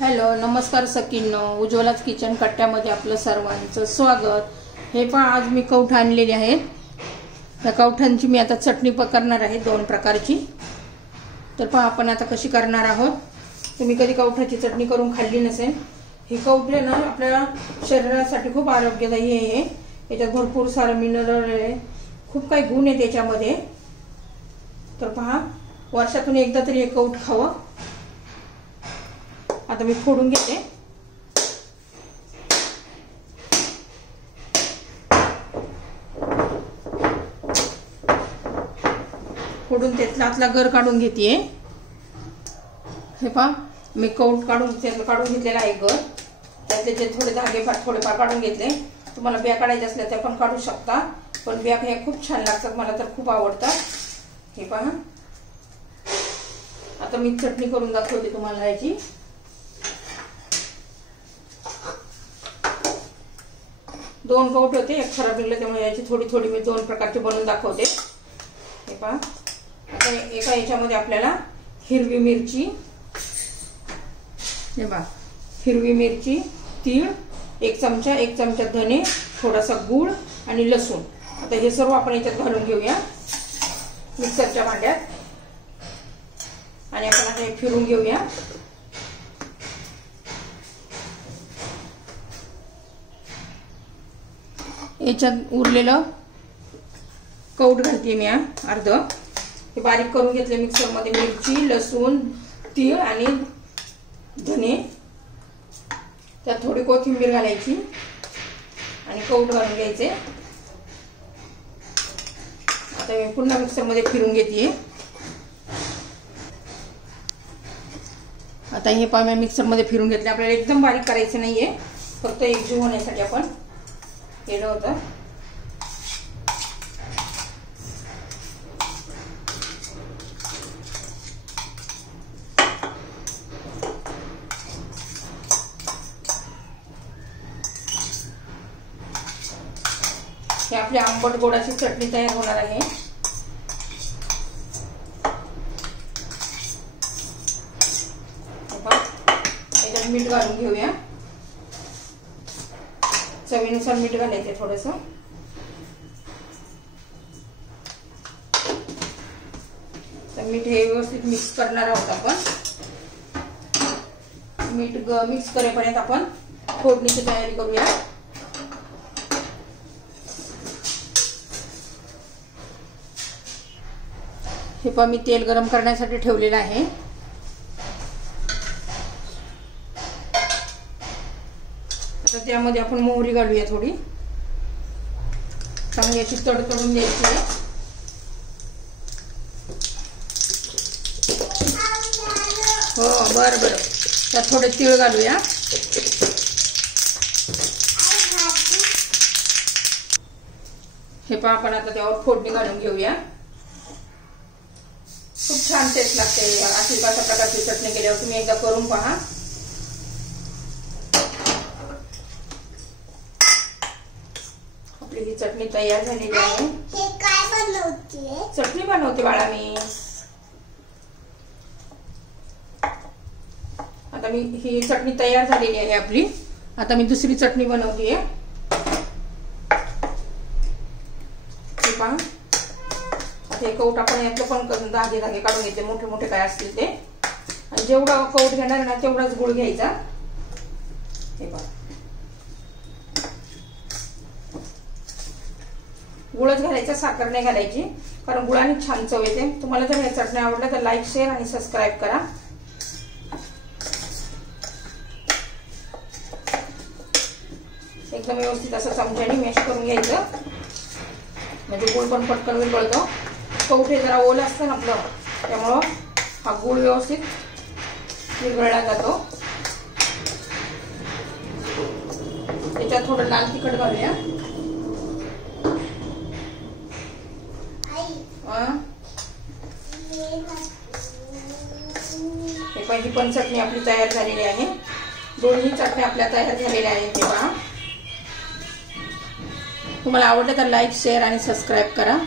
Hello नमस्कार सखींनो, उज्ज्वलाच kitchen कट्ट्यामध्ये आपलं सर्वांचं स्वागत। हे पण आज मी कवठ आणलेली आहेत। त्या कवठांची मी आता चटणी करणार आहे दोन प्रकारची। तर पहा आपण आता कशी करणार आहोत। तुम्ही कधी कवठाची चटणी करून खाल्ली नसेल। ही कवठ ना आपल्या शरीरासाठी खूप आरोग्यदायी आहे। याच्यात भरपूर सारे मिनरल आहे, खूप काही गुण आहेत त्याच्यामध्ये। तर पहा वर्षातून एकदा तरी एक कवठ खावं। आता मी फोडून घेते। फोडून त्यातला आतला गर काढून घेते। हे पहा मी कवठ काढून घेतलेला आहे गर। त्याचे थोडे धागे थोडेफार काढून घेतले। तुम्हाला बिया काढायचे असल्या त्या पण काढू शकता, पण बिया हे खूप छान लागतात, मला तर खूप आवडतात। हे पहा आता मी चटणी करून दाखवते तुम्हाला याची। दोन कवठ होते, एक खराब निघाले, त्यामुळे याची थोडी थोडी मी दोन प्रकारचे बनवून दाखवते। हे पहा आता एका याच्यामध्ये आपल्याला हिरवी मिरची, हे पहा हिरवी मिरची, तीळ, एक चमचा धने, थोडासा गूळ आणि लसूण। आता हे सर्व आपण याच्यात घालून घेऊया मिक्सरच्या भांड्यात आणि आपण आता हे फिरून घेऊया। याच्यात उरलेलं कवठ घालते मी अर्ध। हे बारीक करून घेतले मिक्सर मध्ये, मिरची, लसूण, तीळ आणि धने। त्यात थोडी कोथिंबीर घालायची आणि कवठ घालून घ्यायचे। आता मी पुन्हा मिक्सर मध्ये फिरून घेते। आता हे पहा मी मिक्सर मध्ये फिरून घेतले। आपल्याला एकदम बारीक करायचं नाहीये, फक्त एकजीव होण्यासाठी आपण केलं होतं। हे आपली आंबट गोडाची चटणी तयार होणार आहे। याच्यात मीठ घालून घेऊया। चवीनुसार मीठ घालायचे थोडस। तर मीठ हे व्यवस्थित मिक्स करणार आहोत आपण। मीठ मिक्स करेपर्यंत आपण फोडणीची तयारी करूया। हे पण मी तेल गरम करण्यासाठी ठेवलेलं आहे। तर त्यामध्ये आपण मोहरी घालूया थोडी, चांगली अशी तडतडून द्यायची आहे। हो बरं त्यात थोडे तीळ घालूया। हे पण आपण आता त्यावर फोडणी घालून घेऊया। खूप छान टेस्ट लागते अशी अशा प्रकारची चटणी केल्यावर। तुम्ही एकदा करून पहा। आपली ही चटणी तयार झालेली आहे। हे काय बनवते? चटणी बनवते बाळा मी। आता मी ही चटणी तयार झालेली आहे आपली। आता मी दुसरी चटणी बनवते। पहा हे कवठ आपण यातलं पण धागे काढून घ्यायचे, मोठे मोठे काय असतील ते। आणि जेवढा कवठ घेणार ना तेवढाच गुळ घ्यायचा। हे पहा गुळच घालायचा, साखर नाही घालायची, कारण गुळाने छान चव येते। तुम्हाला जर हे चटणी आवडलं तर लाईक, शेअर आणि सबस्क्राईब करा। एकदम व्यवस्थित असं चमच्याने मॅश करून घ्यायचं, म्हणजे गुळ पण पटकन विरघळतो। कवठ हे जरा ओलं असतं ना आपलं, त्यामुळं हा गुळ व्यवस्थित विरघळला जातो। त्याच्यात थोडं लाल तिखट घालूया। हे पहिली पण चटणी आपली तयार झालेली आहे। दोन्ही चटण्या आपल्या तयार झालेल्या आहेत। तेव्हा तुम्हाला आवडलं तर लाईक, शेअर आणि सबस्क्राईब करा।